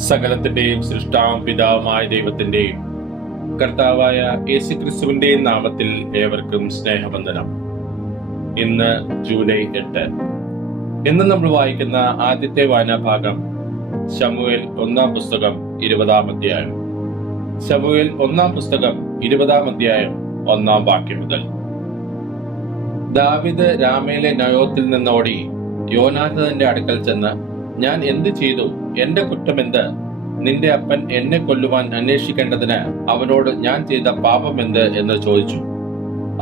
സകലത്തിന്റെയും സൃഷ്ടാവും പിതാവുമായ ദൈവത്തിന്റെയും കർത്താവായ യേശുക്രിസ്തുവിന്റെയും നാമത്തിൽ ഏവർക്കും സ്നേഹവന്ദനം. ഇന്ന് ജൂലൈ 8. ഇന്ന് നമ്മൾ വായിക്കുന്ന ആദ്യത്തെ വായനാഭാഗം ശമൂവേൽ 1-ാം പുസ്തകം 20-ാം അധ്യായം. ശമൂവേൽ 1-ാം പുസ്തകം 20-ാം അധ്യായം 1-ാം വാക്യം മുതൽ. ദാവീദ് രാമയിലെ നയോത്തിൽ നിന്നോടി യോനാഥാന്റെ അടുക്കൽ ചെന്ന്, ഞാൻ എന്ത് ചെയ്തു? എന്റെ കുറ്റമെന്ത്? നിന്റെ അപ്പൻ എന്നെ കൊല്ലുവാൻ അന്വേഷിക്കേണ്ടതിന് അവനോട് ഞാൻ ചെയ്ത പാപം എന്ത് എന്ന് ചോദിച്ചു.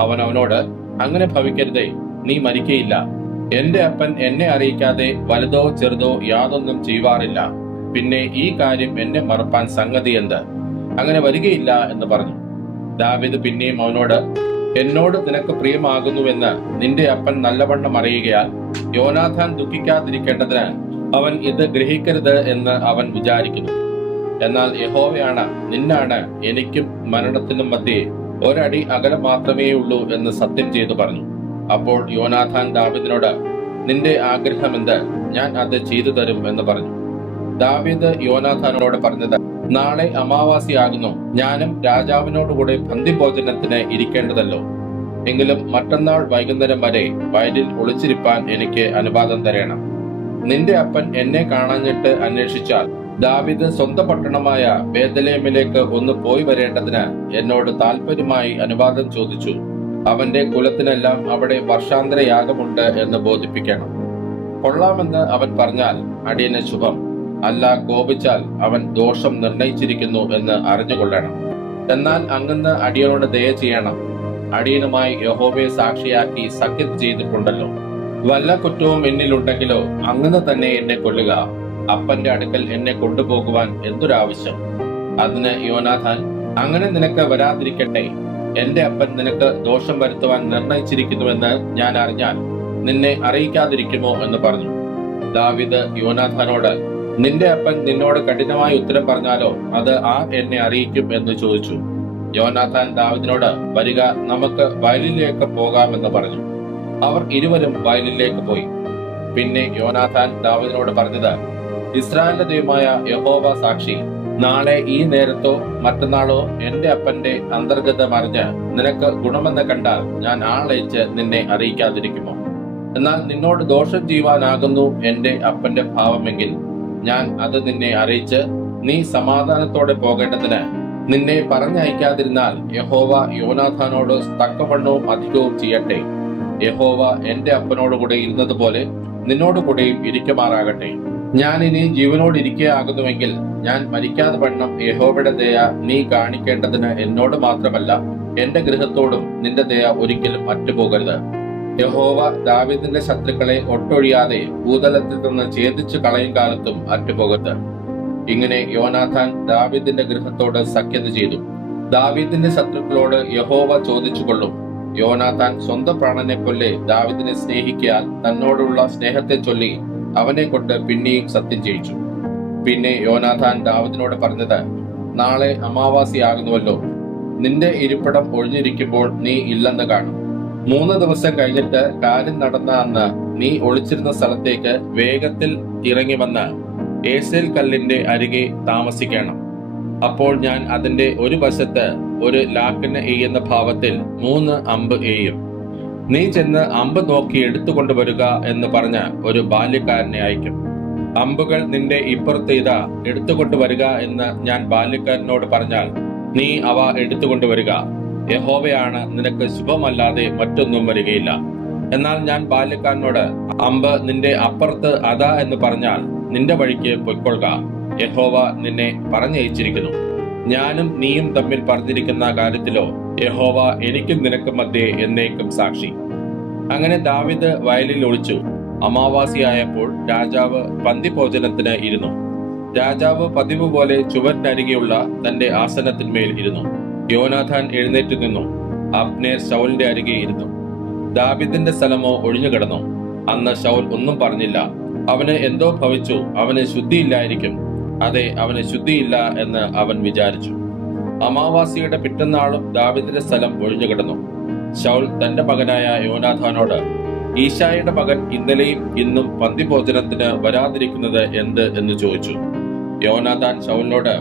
അവൻ അവനോട്, അങ്ങനെ ഭവിക്കരുതേ, നീ മരിക്കയില്ല. എന്റെ അപ്പൻ എന്നെ അറിയിക്കാതെ വലുതോ ചെറുതോ യാതൊന്നും ചെയ്യുവാറില്ല. പിന്നെ ഈ കാര്യം എന്നെ മറപ്പാൻ സംഗതി എന്ത്? അങ്ങനെ വരികയില്ല എന്ന് പറഞ്ഞു. ദാവീദ് പിന്നെയും അവനോട്, എന്നോട് നിനക്ക് പ്രിയമാകുന്നുവെന്ന് നിന്റെ അപ്പൻ നല്ലവണ്ണം അറിയുകയാൽ യോനാഥാൻ ദുഃഖിക്കാതിരിക്കേണ്ടതിന് അവൻ ഇത് ഗ്രഹിക്കരുത് എന്ന് അവൻ വിചാരിക്കുന്നു. എന്നാൽ യഹോവയാണ്, നിന്നാണ് എനിക്കും മരണത്തിനും മധ്യേ ഒരടി അകലം മാത്രമേ ഉള്ളൂ എന്ന് സത്യം ചെയ്തു പറഞ്ഞു. അപ്പോൾ യോനാഥാൻ ദാവീദിനോട്, നിന്റെ ആഗ്രഹം എന്ത്? ഞാൻ അത് ചെയ്തു തരും എന്ന് പറഞ്ഞു. ദാവീദ് യോനാഥാനോട് പറഞ്ഞത്, നാളെ അമാവാസിയാകുന്നു. ഞാനും രാജാവിനോടുകൂടെ പന്തിഭോജനത്തിന് ഇരിക്കേണ്ടതല്ലോ. എങ്കിലും മറ്റന്നാൾ വൈകുന്നേരം വരെ വയലിൽ ഒളിച്ചിരിപ്പാൻ എനിക്ക് അനുവാദം തരേണം. നിന്റെ അപ്പൻ എന്നെ കാണാഞ്ഞിട്ട് അന്വേഷിച്ചാൽ ദാവീദ് സ്വന്തം പട്ടണമായ ബേത്ലഹേമിലേക്ക് ഒന്ന് പോയി വരേണ്ടതിന് എന്നോട് താല്പര്യമായി അനുവാദം ചോദിച്ചു. അവന്റെ കുലത്തിനെല്ലാം അവിടെ വർഷാന്തര യാഗമുണ്ട് എന്ന് ബോധിപ്പിക്കണം. കൊള്ളാമെന്ന് അവൻ പറഞ്ഞാൽ അടിയന് ശുഭം. അല്ല, കോപിച്ചാൽ അവൻ ദോഷം നിർണയിച്ചിരിക്കുന്നു എന്ന് അറിഞ്ഞുകൊള്ളണം. എന്നാൽ അങ്ങന്ന് അടിയനോട് ദയ ചെയ്യണം. അടിയനുമായി യഹോവയെ സാക്ഷിയാക്കി സഖ്യം ചെയ്തിട്ടുണ്ടല്ലോ. വല്ല കുറ്റവും എന്നിലുണ്ടെങ്കിലോ അങ്ങനെ തന്നെ എന്നെ കൊല്ലുക. അപ്പന്റെ അടുക്കൽ എന്നെ കൊണ്ടുപോകുവാൻ എന്തൊരാവശ്യം? അതിന് യോനാഥാൻ, അങ്ങനെ നിനക്ക് വരാതിരിക്കട്ടെ. എന്റെ അപ്പൻ നിനക്ക് ദോഷം വരുത്തുവാൻ നിർണയിച്ചിരിക്കുന്നുവെന്ന് ഞാൻ അറിഞ്ഞാൽ നിന്നെ അറിയിക്കാതിരിക്കുമോ എന്ന് പറഞ്ഞു. ദാവീദ് യോനാഥാനോട്, നിന്റെ അപ്പൻ നിന്നോട് കഠിനമായ ഉത്തരം പറഞ്ഞാലോ അത് ആർ എന്നെ അറിയിക്കും എന്ന് ചോദിച്ചു. യോനാഥാൻ ദാവീദിനോട്, വരിക, നമുക്ക് വയലിലേക്ക് പോകാമെന്ന് പറഞ്ഞു. അവർ ഇരുവരും വയലിലേക്ക് പോയി. പിന്നെ യോനാഥാൻ ദാവീദിനോട് പറഞ്ഞത്, ഇസ്രായേലിന്റെ ദൈവമായ യഹോവ സാക്ഷി, നാളെ ഈ നേരത്തോ മറ്റന്നാളോ എന്റെ അപ്പന്റെ അന്തർഗതം അറിഞ്ഞ് നിനക്ക് ഗുണമെന്ന് കണ്ടാൽ ഞാൻ ആളയച്ച് നിന്നെ അറിയിക്കാതിരിക്കുമോ? എന്നാൽ നിന്നോട് ദോഷം ചെയ്യുവാനാകുന്നു എന്റെ അപ്പന്റെ ഭാവമെങ്കിൽ ഞാൻ അത് നിന്നെ അറിയിച്ച് നീ സമാധാനത്തോടെ പോകേണ്ടതിന് നിന്നെ പറഞ്ഞയക്കാതിരുന്നാൽ യഹോവ യോനാഥാനോട് തക്കവണ്ണവും അധികവും ചെയ്യട്ടെ. യഹോവ എന്റെ അപ്പനോടുകൂടെ ഇരുന്നതുപോലെ നിന്നോടുകൂടെയും ഇരിക്കുമാറാകട്ടെ. ഞാൻ ഇനി ജീവനോടിരിക്കുകയാകുന്നുവെങ്കിൽ ഞാൻ മരിക്കാതെ വണ്ണം യഹോവയുടെ ദയ നീ കാണിക്കേണ്ടതിന് എന്നോട് മാത്രമല്ല എന്റെ ഗൃഹത്തോടും നിന്റെ ദയ ഒരിക്കലും അറ്റുപോകരുത്. യഹോവ ദാവീദിന്റെ ശത്രുക്കളെ ഒട്ടൊഴിയാതെ ഭൂതലത്തിൽ നിന്ന് ഛേദിച്ചു കളയും കാലത്തും അറ്റുപോകരുത്. ഇങ്ങനെ യോനാഥാൻ ദാവീദിന്റെ ഗൃഹത്തോട് സഖ്യത ചെയ്തു. ദാവീദിന്റെ ശത്രുക്കളോട് യഹോവ ചോദിച്ചു കൊള്ളും. യോനാഥാൻ സ്വന്തം പ്രാണനെ പോലെ ദാവീദിനെ സ്നേഹിക്കാൻ തന്നോടുള്ള സ്നേഹത്തെ ചൊല്ലി അവനെ കൊണ്ട് പിന്നെയും സത്യം ചെയ്യിച്ചു. പിന്നെ യോനാഥാൻ ദാവീദിനോട് പറഞ്ഞത്, നാളെ അമാവാസിയാകുന്നുവല്ലോ. നിന്റെ ഇരിപ്പിടം ഒഴിഞ്ഞിരിക്കുമ്പോൾ നീ ഇല്ലെന്ന് കാണും. 3 ദിവസം കഴിഞ്ഞിട്ട് കാര്യം നടന്ന അന്ന് നീ ഒളിച്ചിരുന്ന സ്ഥലത്തേക്ക് വേഗത്തിൽ ഇറങ്ങി വന്ന് ഏസേൽ കല്ലിന്റെ അരികെ താമസിക്കണം. അപ്പോൾ ഞാൻ അതിന്റെ ഒരു വശത്ത് ഒരു ലാക്കിന് എയ്യുന്ന ഭാവത്തിൽ 3 അമ്പ് എയ്യും. നീ ചെന്ന് അമ്പ് നോക്കി എടുത്തുകൊണ്ടുവരിക എന്ന് പറഞ്ഞ ഒരു ബാല്യക്കാരനെ അയക്കും. അമ്പുകൾ നിന്റെ ഇപ്പുറത്ത് ഇതാ, എടുത്തുകൊണ്ടുവരിക എന്ന് ഞാൻ ബാല്യക്കാരനോട് പറഞ്ഞാൽ നീ അവ എടുത്തുകൊണ്ടുവരിക. യഹോവയാണ്, നിനക്ക് ശുഭമല്ലാതെ മറ്റൊന്നും വരികയില്ല. എന്നാൽ ഞാൻ ബാല്യക്കാരനോട്, അമ്പ് നിന്റെ അപ്പുറത്ത് അതാ എന്ന് പറഞ്ഞാൽ നിന്റെ വഴിക്ക് പൊയ്ക്കൊള്ളുക. യഹോവ നിന്നെ പറഞ്ഞയച്ചിരിക്കുന്നു. ഞാനും നീയും തമ്മിൽ പറഞ്ഞിരിക്കുന്ന കാര്യത്തിലോ യഹോവ എനിക്കും നിനക്കും മധ്യേ എന്നേക്കും സാക്ഷി. അങ്ങനെ ദാവീദ് വയലിൽ ഒളിച്ചു. അമാവാസിയായപ്പോൾ രാജാവ് പന്തിഭോജനത്തിന് ഇരുന്നു. രാജാവ് പതിവ് പോലെ ചുവരിനരികെയുള്ള തന്റെ ആസനത്തിന്മേൽ ഇരുന്നു. യോനാഥാൻ എഴുന്നേറ്റ് നിന്നു. അബ്നേർ ശൗലിന്റെ അരികെ ഇരുന്നു. ദാവീദിന്റെ സ്ഥലമോ ഒഴിഞ്ഞുകിടന്നു. അന്ന് ശൗൽ ഒന്നും പറഞ്ഞില്ല. അവന് എന്തോ ഭവിച്ചു, അവന് ശുദ്ധിയില്ലായിരിക്കും. അതെ, അവന് ശുദ്ധിയില്ല എന്ന് അവൻ വിചാരിച്ചു. അമാവാസിയുടെ പിറ്റന്നാളും ദാവീദിന്റെ സ്ഥലം ഒഴിഞ്ഞുകിടന്നു. ശൗൽ തന്റെ മകനായ യോനാഥാനോട്, ഈശായുടെ മകൻ ഇന്നലെയും ഇന്നും പന്തിഭോജനത്തിന് വരാതിരിക്കുന്നത് എന്ത് എന്ന് ചോദിച്ചു. യോനാഥാൻ ശൗലിനോട്,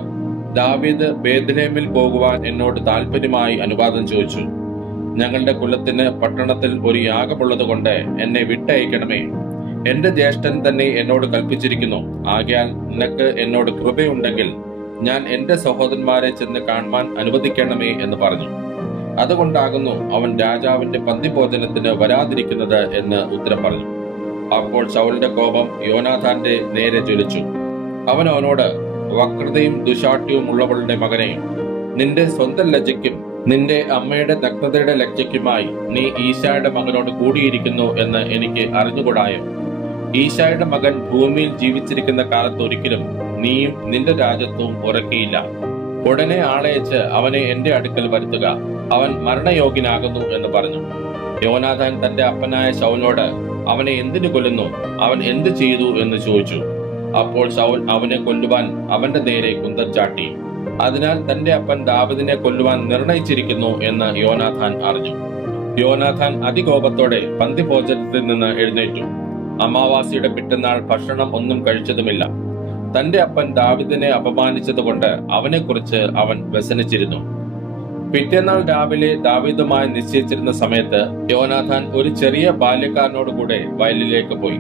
ദാവീദ് ബേത്ലഹേമിൽ പോകുവാൻ എന്നോട് താല്പര്യമായി അനുവാദം ചോദിച്ചു. ഞങ്ങളുടെ കുലത്തിന് പട്ടണത്തിൽ ഒരു യാഗമുള്ളത് കൊണ്ട് എന്നെ വിട്ടയക്കണമേ. എന്റെ ജ്യേഷ്ഠൻ തന്നെ എന്നോട് കൽപ്പിച്ചിരിക്കുന്നു. ആകയാൽ നിനക്ക് എന്നോട് കൃപയുണ്ടെങ്കിൽ ഞാൻ എന്റെ സഹോദരന്മാരെ ചെന്ന് കാണുവാൻ അനുവദിക്കണമേ എന്ന് പറഞ്ഞു. അതുകൊണ്ടാകുന്നു അവൻ രാജാവിന്റെ പന്തിഭോജനത്തിന് വരാതിരിക്കുന്നത് എന്ന് ഉത്തരം പറഞ്ഞു. അപ്പോൾ ശൗലിന്റെ കോപം യോനാഥാന്റെ നേരെ ജ്വലിച്ചു. അവൻ അവനോട്, വക്രതയും ദുശാഠ്യവും ഉള്ളവളുടെ മകനെ, നിന്റെ സ്വന്തം ലജ്ജയ്ക്കും നിന്റെ അമ്മയുടെ നഗ്നതയുടെ ലജ്ജയ്ക്കുമായി നീ ഈശായുടെ മകനോട് കൂടിയിരിക്കുന്നു എന്ന് എനിക്ക് അറിഞ്ഞുകൂടായോ? ഈശായുടെ മകൻ ഭൂമിയിൽ ജീവിച്ചിരിക്കുന്ന കാലത്ത് ഒരിക്കലും നീയും നിന്റെ രാജ്യത്വവും ഉറക്കിയില്ല. ഉടനെ ആളയച്ച് അവനെ എന്റെ അടുക്കൽ വരുത്തുക, അവൻ മരണയോഗ്യനാകുന്നു എന്ന് പറഞ്ഞു. യോനാഥാൻ തന്റെ അപ്പനായ ശൗലിനോട്, അവനെ എന്തിനു കൊല്ലുന്നു? അവൻ എന്ത് ചെയ്തു എന്ന് ചോദിച്ചു. അപ്പോൾ ശൗൽ അവനെ കൊല്ലുവാൻ അവന്റെ നേരെ കുന്തം ചാട്ടി. അതിനാൽ തന്റെ അപ്പൻ ദാവീദിനെ കൊല്ലുവാൻ നിർണയിച്ചിരിക്കുന്നു എന്ന് യോനാഥാൻ അറിഞ്ഞു. യോനാഥാൻ അതികോപത്തോടെ പന്തിഭോജനത്തിൽ നിന്ന് എഴുന്നേറ്റു. അമാവാസിയുടെ പിറ്റന്നാൾ ഭക്ഷണം ഒന്നും കഴിച്ചതുമില്ല. തന്റെ അപ്പൻ ദാവീദിനെ അപമാനിച്ചതുകൊണ്ട് അവനെക്കുറിച്ച് അവൻ വ്യസനിച്ചിരുന്നു. പിറ്റേന്നാൾ രാവിലെ ദാവീദുമായി നിശ്ചയിച്ചിരുന്ന സമയത്ത് യോനാഥാൻ ഒരു ചെറിയ ബാല്യക്കാരനോട് കൂടെ വയലിലേക്ക് പോയി.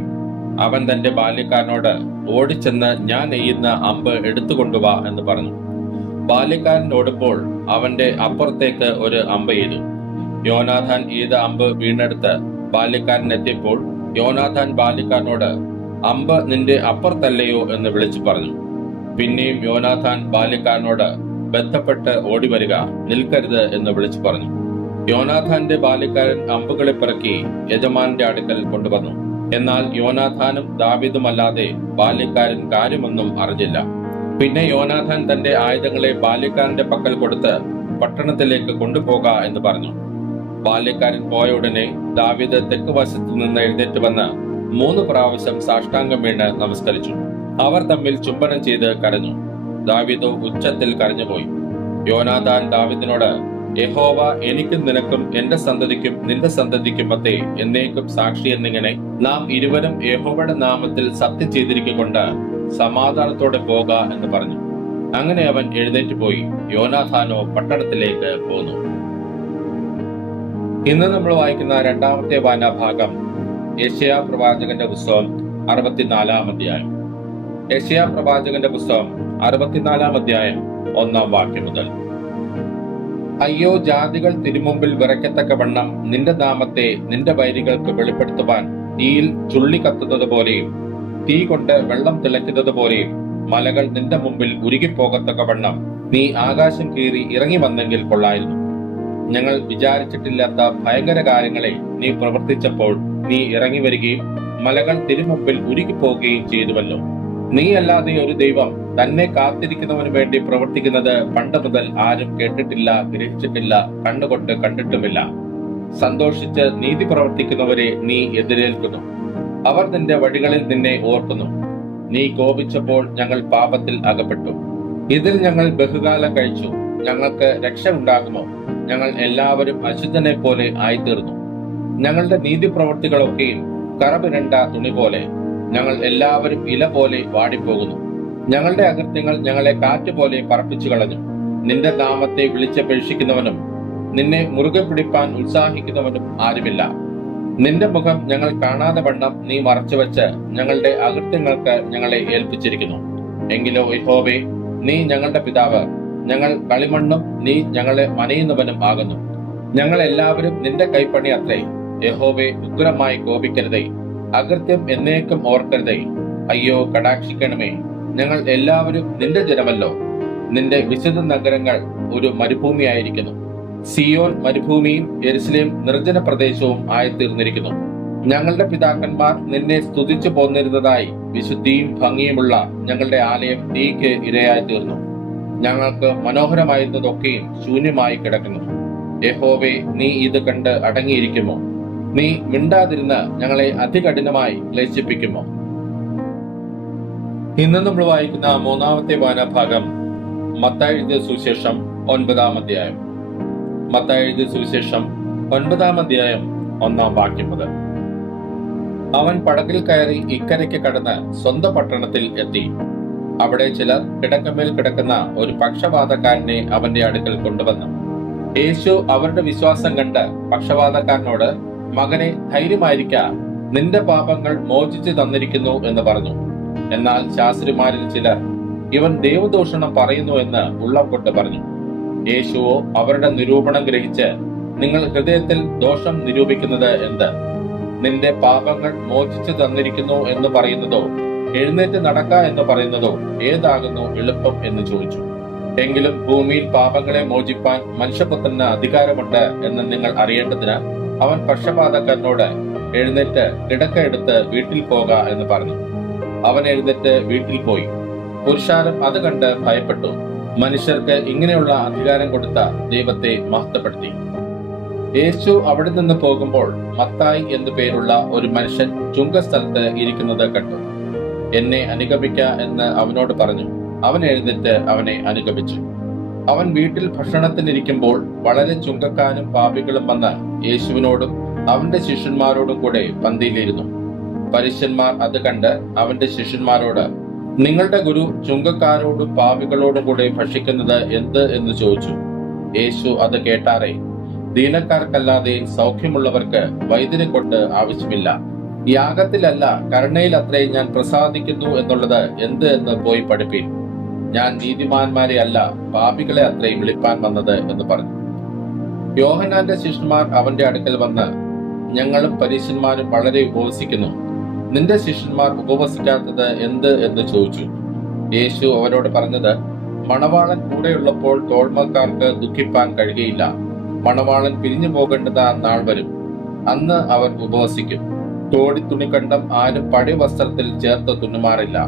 അവൻ തന്റെ ബാല്യക്കാരനോട്, ഓടിച്ചെന്ന് ഞാൻ എയ്യുന്ന അമ്പ് എടുത്തുകൊണ്ടുവാ എന്ന് പറഞ്ഞു. ബാല്യക്കാരൻ ഓടുമ്പോൾ അവന്റെ അപ്പുറത്തേക്ക് ഒരു അമ്പ് എയ്തു. യോനാഥാൻ എയ്ത അമ്പ് വീണെടുത്ത് ബാല്യക്കാരൻ എത്തിയപ്പോൾ യോനാഥാൻ ബാല്യക്കാരനോട്, അമ്പ് നിന്റെ അപ്പുറത്തല്ലയോ എന്ന് വിളിച്ചു പറഞ്ഞു. പിന്നെയും യോനാഥാൻ ബാല്യക്കാരനോട്, ബന്ധപ്പെട്ട് ഓടിവരിക, നിൽക്കരുത് എന്ന് വിളിച്ചു പറഞ്ഞു. യോനാഥാന്റെ ബാല്യക്കാരൻ അമ്പുകളെ പിറക്കി യജമാന്റെ അടുക്കൽ കൊണ്ടുവന്നു. എന്നാൽ യോനാഥാനും ദാവീദുമല്ലാതെ ബാല്യക്കാരൻ കാര്യമൊന്നും അറിഞ്ഞില്ല. പിന്നെ യോനാഥാൻ തന്റെ ആയുധങ്ങളെ ബാല്യക്കാരന്റെ പക്കൽ കൊടുത്ത് പട്ടണത്തിലേക്ക് കൊണ്ടുപോക എന്ന് പറഞ്ഞു. ബാല്യക്കാരൻ പോയ ഉടനെ ദാവീദ് തെക്ക് വശത്തു നിന്ന് എഴുന്നേറ്റ് വന്ന് 3 പ്രാവശ്യം സാഷ്ടാംഗം വീണ് നമസ്കരിച്ചു. അവർ തമ്മിൽ ചുംബനം ചെയ്ത് കരഞ്ഞു. ദാവീദോ ഉച്ചത്തിൽ കരഞ്ഞുപോയി. യോനാഥാൻ ദാവീദിനോട്, യഹോവ എനിക്കും നിനക്കും എന്റെ സന്തതിക്കും നിന്റെ സന്തതിക്കും മധ്യേ എന്നേക്കും സാക്ഷി എന്നിങ്ങനെ നാം ഇരുവരും യഹോവയുടെ നാമത്തിൽ സത്യം ചെയ്തിരിക്കൊണ്ട് സമാധാനത്തോടെ പോക എന്ന് പറഞ്ഞു. അങ്ങനെ അവൻ എഴുന്നേറ്റ് പോയി. യോനാഥാനോ പട്ടണത്തിലേക്ക് പോന്നു. ഇന്ന് നമ്മൾ വായിക്കുന്ന രണ്ടാമത്തെ വായനാഭാഗം യെശയ്യാ പ്രവാചകന്റെ പുസ്തകം 64-ാം അധ്യായം. യെശയ്യാ പ്രവാചകന്റെ പുസ്തകം 64-ാം അധ്യായം 1-ാം വാക്യം മുതൽ. അയ്യോ, ജാതികൾ തിരുമുമ്പിൽ വിറയ്ക്കത്തക്കവണ്ണം നിന്റെ നാമത്തെ നിന്റെ വൈരികൾക്ക് വെളിപ്പെടുത്തുവാൻ തീയിൽ ചുള്ളി കത്തുന്നത് പോലെയും തീ കൊണ്ട് വെള്ളം തിളയ്ക്കുന്നത് പോലെയും മലകൾ നിന്റെ മുമ്പിൽ ഉരുകിപ്പോകത്തക്കവണ്ണം നീ ആകാശം കീറി ഇറങ്ങി വന്നെങ്കിൽ കൊള്ളായിരുന്നു. ഞങ്ങൾ വിചാരിച്ചിട്ടില്ലാത്ത ഭയങ്കര കാര്യങ്ങളെ നീ പ്രവർത്തിച്ചപ്പോൾ നീ ഇറങ്ങി വരികയും മലകൾ തിരുമുമ്പിൽ ഉരുകിപ്പോകുകയും ചെയ്തുവല്ലോ. നീ അല്ലാതെ ഒരു ദൈവം തന്നെ കാത്തിരിക്കുന്നവന് വേണ്ടി പ്രവർത്തിക്കുന്നത് പണ്ട് മുതൽ ആരും കേട്ടിട്ടില്ല, ഗ്രഹിച്ചിട്ടില്ല, കണ്ണുകൊണ്ട് കണ്ടിട്ടുമില്ല. സന്തോഷിച്ച് നീതി പ്രവർത്തിക്കുന്നവരെ നീ എതിരേൽക്കുന്നു. അവർ നിന്റെ വഴികളിൽ നിന്നെ ഓർക്കുന്നു. നീ കോപിച്ചപ്പോൾ ഞങ്ങൾ പാപത്തിൽ അകപ്പെട്ടു. ഇതിൽ ഞങ്ങൾ ബഹുകാലം കഴിച്ചു. ഞങ്ങൾക്ക് രക്ഷ ഉണ്ടാകുമോ? ഞങ്ങൾ എല്ലാവരും അശുദ്ധനെ പോലെ ആയിത്തീർന്നു. ഞങ്ങളുടെ നീതി പ്രവൃത്തികളൊക്കെയും കറപിരണ്ട തുണി പോലെ. ഞങ്ങൾ എല്ലാവരും ഇല പോലെ വാടിപ്പോകുന്നു. ഞങ്ങളുടെ അകൃത്യങ്ങൾ ഞങ്ങളെ കാറ്റുപോലെ പറപ്പിച്ചു കളഞ്ഞു. നിന്റെ നാമത്തെ വിളിച്ചപേക്ഷിക്കുന്നവനും നിന്നെ മുറുകെ പിടിപ്പാൻ ഉത്സാഹിക്കുന്നവനും ആരുമില്ല. നിന്റെ മുഖം ഞങ്ങൾ കാണാതെ വണ്ണം നീ മറച്ചുവെച്ച് ഞങ്ങളുടെ അകൃത്യങ്ങൾക്ക് ഞങ്ങളെ ഏൽപ്പിച്ചിരിക്കുന്നു. എങ്കിലോ യഹോവേ, നീ ഞങ്ങളുടെ പിതാവ്, ഞങ്ങൾ കളിമണ്ണും നീ ഞങ്ങളെ മനയുന്നവനും ആകുന്നു. ഞങ്ങൾ എല്ലാവരും നിന്റെ കൈപ്പണി അത്രേ. യഹോവേ, ഉഗ്രമായി കോപിക്കരുതേ, അകൃത്യം എന്നേക്കും ഓർക്കരുതേ. അയ്യോ, കടാക്ഷിക്കണമേ, ഞങ്ങൾ എല്ലാവരും നിന്റെ ജനമല്ലോ. നിന്റെ വിശുദ്ധ നഗരങ്ങൾ ഒരു മരുഭൂമിയായിരിക്കുന്നു. സിയോൻ മരുഭൂമിയും യെരുശലേം നിർജ്ജന പ്രദേശവും ആയിത്തീർന്നിരിക്കുന്നു. ഞങ്ങളുടെ പിതാക്കന്മാർ നിന്നെ സ്തുതിച്ചു പോന്നിരുന്നതായി വിശുദ്ധിയും ഭംഗിയുമുള്ള ഞങ്ങളുടെ ആലയം തീക്ക് ഇരയായി തീർന്നു. ഞങ്ങൾക്ക് മനോഹരമായിരുന്നതൊക്കെയും ശൂന്യമായി കിടക്കുന്നു. യഹോവേ, നീ ഇത് കണ്ട് അടങ്ങിയിരിക്കുമോ? നീ മിണ്ടാതിരുന്ന് ഞങ്ങളെ അതികഠിനമായി ക്ലേശിപ്പിക്കുമോ? ഇന്ന് നമ്മൾ വായിക്കുന്ന 3-ാമത്തെ വായനാഭാഗം മത്തായി എഴുതിയ സുവിശേഷം 9-ാം അധ്യായം. മത്തായി എഴുതിയ സുവിശേഷം 9-ാം അധ്യായം 1-ാം വാക്യം മുതൽ. അവൻ പടകിൽ കയറി ഇക്കരയ്ക്ക് കടന്ന് സ്വന്തം പട്ടണത്തിൽ എത്തി. അവിടെ ചിലർ കിടക്കമേൽ കിടക്കുന്ന ഒരു പക്ഷപാതക്കാരനെ അവന്റെ അടുക്കൽ കൊണ്ടുവന്നു. യേശു അവരുടെ വിശ്വാസം കണ്ട് പക്ഷപാതക്കാരനോട്, മകനെ, ധൈര്യമായിരിക്ക, നിന്റെ പാപങ്ങൾ മോചിച്ചു തന്നിരിക്കുന്നു എന്ന് പറഞ്ഞു. എന്നാൽ ശാസ്ത്രിമാരിൽ ചിലർ, ഇവൻ ദൈവദൂഷണം പറയുന്നു എന്ന് ഉള്ളം കൊണ്ട് പറഞ്ഞു. യേശുവോ അവരുടെ നിരൂപണം ഗ്രഹിച്ച്, നിങ്ങൾ ഹൃദയത്തിൽ ദോഷം നിരൂപിക്കുന്നത് എന്ത്? നിന്റെ പാപങ്ങൾ മോചിച്ചു തന്നിരിക്കുന്നു എന്ന് പറയുന്നതോ എഴുന്നേറ്റ് നടക്ക എന്ന് പറയുന്നതോ ഏതാകുന്നു എളുപ്പം എന്ന് ചോദിച്ചു. എങ്കിലും ഭൂമിയിൽ പാപങ്ങളെ മോചിപ്പാൻ മനുഷ്യപുത്രന് അധികാരമുണ്ട് എന്ന് നിങ്ങൾ അറിയേണ്ടതിന് അവൻ പക്ഷപാതക്കാരനോട്, എഴുന്നേറ്റ് കിടക്ക എടുത്ത് വീട്ടിൽ പോക എന്ന് പറഞ്ഞു. അവൻ എഴുന്നേറ്റ് വീട്ടിൽ പോയി. പുരുഷാരം അത് കണ്ട് ഭയപ്പെട്ടു. മനുഷ്യർക്ക് ഇങ്ങനെയുള്ള അധികാരം കൊടുത്ത ദൈവത്തെ മഹത്വപ്പെടുത്തി. യേശു അവിടെ നിന്ന് പോകുമ്പോൾ മത്തായി എന്നു പേരുള്ള ഒരു മനുഷ്യൻ ചുങ്കസ്ഥലത്ത് ഇരിക്കുന്നത് കണ്ടു. എന്നെ അനുഗമിക്ക എന്ന് അവനോട് പറഞ്ഞു. അവൻ എഴുന്നേറ്റ് അവനെ അനുഗമിച്ചു. അവൻ വീട്ടിൽ ഭക്ഷണത്തിനിരിക്കുമ്പോൾ വളരെ ചുങ്കക്കാരും പാപികളും വന്ന് യേശുവിനോടും അവന്റെ ശിഷ്യന്മാരോടും കൂടെ പന്തിയിലിരുന്നു. പരീശന്മാർ അത് കണ്ട് അവന്റെ ശിഷ്യന്മാരോട്, നിങ്ങളുടെ ഗുരു ചുങ്കക്കാരോടും പാപികളോടും കൂടെ ഭക്ഷിക്കുന്നത് എന്ത് എന്ന് ചോദിച്ചു. യേശു അത് കേട്ടാറേ, ദീനക്കാർക്കല്ലാതെ സൗഖ്യമുള്ളവർക്ക് വൈദ്യനെ കൊണ്ട് ആവശ്യമില്ല. യാഗത്തിലല്ല കരുണയിൽ അത്രേ ഞാൻ പ്രസാദിക്കുന്നു എന്നുള്ളത് എന്ത് എന്ന് പോയി പഠിപ്പീൻ. ഞാൻ നീതിമാന്മാരെ അല്ല പാപികളെ അത്രേ വിളിപ്പാൻ വന്നത് എന്ന് പറഞ്ഞു. യോഹന്നാന്റെ ശിഷ്യന്മാർ അവന്റെ അടുക്കൽ വന്ന്, ഞങ്ങളും പരീശന്മാരും വളരെ ഉപവസിക്കുന്നു, നിന്റെ ശിഷ്യന്മാർ ഉപവസിക്കാത്തത് എന്ത് എന്ന് ചോദിച്ചു. യേശു അവരോട് പറഞ്ഞത്, മണവാളൻ കൂടെയുള്ളപ്പോൾ തോഴ്മക്കാർക്ക് ദുഃഖിപ്പാൻ കഴിയുകയില്ല. മണവാളൻ പിരിഞ്ഞു പോകേണ്ടത് നാൾ വരും, അന്ന് അവർ ഉപവസിക്കും. തോടിത്തുണിക്കണ്ടം ആരും പഴയ വസ്ത്രത്തിൽ ചേർത്ത് തുന്നുമാറില്ല.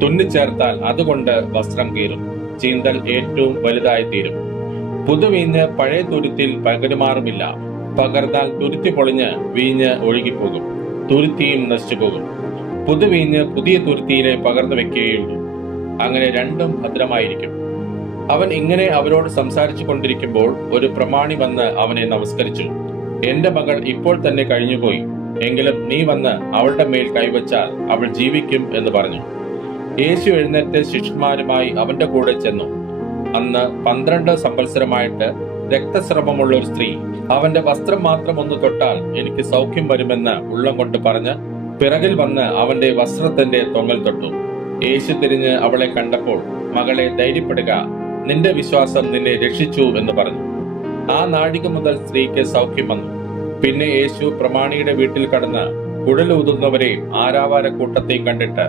തുന്നിച്ചേർത്താൽ അതുകൊണ്ട് വസ്ത്രം കീറും, ചീന്തൽ ഏറ്റവും വലുതായി തീരും. പുതുവീഞ്ഞ് പഴയ തുരുത്തിൽ പകരുമാറുമില്ല. പകർന്നാൽ തുരുത്തി പൊളിഞ്ഞ് വീഞ്ഞ് ഒഴുകിപ്പോകും, തുരുത്തിയും നശിച്ചുപോകും. പുതുവീഞ്ഞ് പുതിയ തുരുത്തിയിലെ പകർന്നു വെക്കുകയുള്ളൂ. അങ്ങനെ രണ്ടും ഭദ്രമായിരിക്കും. അവൻ ഇങ്ങനെ അവരോട് സംസാരിച്ചു കൊണ്ടിരിക്കുമ്പോൾ ഒരു പ്രമാണി വന്ന് അവനെ നമസ്കരിച്ചു. എന്റെ മകൾ ഇപ്പോൾ തന്നെ കഴിഞ്ഞുപോയി, എങ്കിലും നീ വന്ന് അവളുടെ മേൽ കൈവച്ചാൽ അവൾ ജീവിക്കും എന്ന് പറഞ്ഞു. യേശു എഴുന്നേറ്റ് ശിഷ്യന്മാരുമായി അവന്റെ കൂടെ ചെന്നു. അന്ന് 12 സംവത്സരമായിട്ട് രക്തസ്രവമുള്ള ഒരു സ്ത്രീ അവന്റെ വസ്ത്രം മാത്രം ഒന്ന് തൊട്ടാൽ എനിക്ക് സൗഖ്യം വരുമെന്ന് ഉള്ളം കൊണ്ട് പറഞ്ഞ് പിറകിൽ വന്ന് അവന്റെ വസ്ത്രത്തിന്റെ തൊങ്ങൽ തൊട്ടു. യേശു തിരിഞ്ഞ് അവളെ കണ്ടപ്പോൾ, മകളെ, ധൈര്യപ്പെടുക, നിന്റെ വിശ്വാസം നിന്നെ രക്ഷിച്ചു എന്ന് പറഞ്ഞു. ആ നാഴിക മുതൽ സ്ത്രീക്ക് സൗഖ്യം വന്നു. പിന്നെ യേശു പ്രമാണിയുടെ വീട്ടിൽ കടന്ന് കുഴലൂതുന്നവരെയും ആരാവാര കൂട്ടത്തെയും കണ്ടിട്ട്,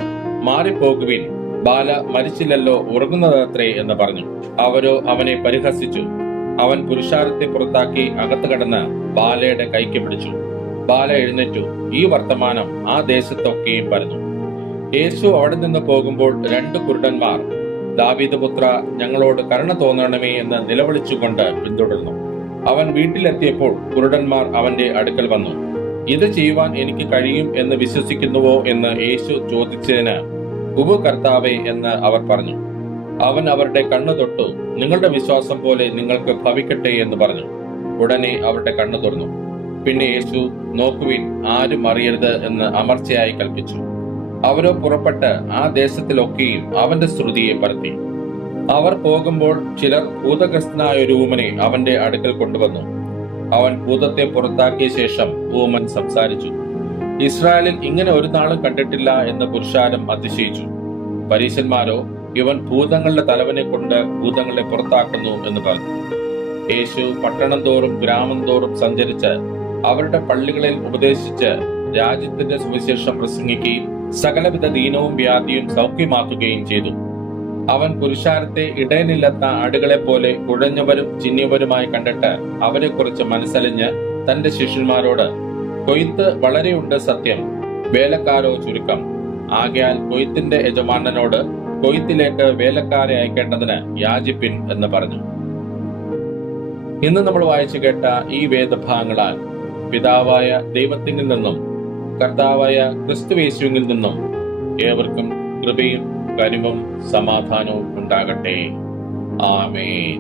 മാറിപ്പോകുവിൻ, ബാല മരിച്ചില്ലല്ലോ, ഉറങ്ങുന്നതത്രേ എന്ന് പറഞ്ഞു. അവരോ അവനെ പരിഹസിച്ചു. അവൻ പുരുഷാരത്തെ പുറത്താക്കി അകത്ത് കടന്ന് ബാലയുടെ കൈക്ക് പിടിച്ചു. ബാല എഴുന്നേറ്റു. ഈ വർത്തമാനം ആ ദേശത്തൊക്കെയും പരന്നു. യേശു അവിടെ നിന്ന് പോകുമ്പോൾ 2 കുരുടന്മാർ, ദാവീദ് പുത്ര, ഞങ്ങളോട് കരുണ തോന്നണമേ എന്ന് നിലവിളിച്ചുകൊണ്ട് പിന്തുടർന്നു. അവൻ വീട്ടിലെത്തിയപ്പോൾ കുരുടന്മാർ അവന്റെ അടുക്കൽ വന്നു. ഇത് ചെയ്യുവാൻ എനിക്ക് കഴിയും എന്ന് വിശ്വസിക്കുന്നുവോ എന്ന് യേശു ചോദിച്ചതിന്, ഉവ്വ് കർത്താവേ എന്ന് അവർ പറഞ്ഞു. അവൻ അവരുടെ കണ്ണു തൊട്ടു. നിങ്ങളുടെ വിശ്വാസം പോലെ നിങ്ങൾക്ക് ഭവിക്കട്ടെ എന്ന് പറഞ്ഞു. ഉടനെ അവരുടെ കണ്ണു തുറന്നു. പിന്നെ യേശു, നോക്കുവിൻ, ആരും അറിയരുത് എന്ന് അമർച്ചയായി കൽപ്പിച്ചു. അവരോ പുറപ്പെട്ട് ആ ദേശത്തിലൊക്കെയും അവന്റെ സ്തുതിയെ പരത്തി. അവർ പോകുമ്പോൾ ചിലർ ഭൂതഗ്രസ്തനായ ഒരു ഊമനെ അവന്റെ അടുക്കൽ കൊണ്ടുവന്നു. അവൻ ഭൂതത്തെ പുറത്താക്കിയ ശേഷം ഊമൻ സംസാരിച്ചു. ഇസ്രായേലിൽ ഇങ്ങനെ ഒരു നാളും കണ്ടിട്ടില്ല എന്ന് പുരുഷാരം അതിശയിച്ചു. പരീശന്മാരോ, ഇവൻ ഭൂതങ്ങളുടെ തലവനെ കൊണ്ട് ഭൂതങ്ങളെ പുറത്താക്കുന്നു എന്ന് പറഞ്ഞു. യേശു പട്ടണം തോറും ഗ്രാമം തോറും സഞ്ചരിച്ച് അവരുടെ പള്ളികളിൽ ഉപദേശിച്ച് രാജ്യത്തിന്റെ സുവിശേഷം പ്രസംഗിക്കുകയും സകലവിധ ദീനവും വ്യാധിയും സൗഖ്യമാക്കുകയും ചെയ്തു. അവൻ പുരുഷാരത്തെ ഇടയനില്ലാത്ത ആടുകളെ പോലെ കുഴഞ്ഞവരും ചിന്നിയവരുമായി കണ്ടിട്ട് അവരെ കുറിച്ച് മനസ്സലിഞ്ഞ് തന്റെ ശിഷ്യന്മാരോട്, കൊയ്ത്ത് വളരെയുണ്ട് സത്യം, വേലക്കാരോ ചുരുക്കം. ആകയാൽ കൊയ്ത്തിന്റെ യജമാനനോട് കൊയ്ത്തിലേക്ക് വേലക്കാരെ അയക്കേണ്ടതിന് യാചിപ്പിൻ എന്ന് പറഞ്ഞു. ഇന്ന് നമ്മൾ വായിച്ചു കേട്ട ഈ വേദഭാഗങ്ങളാൽ പിതാവായ ദൈവത്തിൽ നിന്നും കർത്താവായ ക്രിസ്തുയേശുവിൽ നിന്നും ഏവർക്കും കൃപയും കനിവും സമാധാനവും ഉണ്ടാകട്ടെ. ആമേൻ.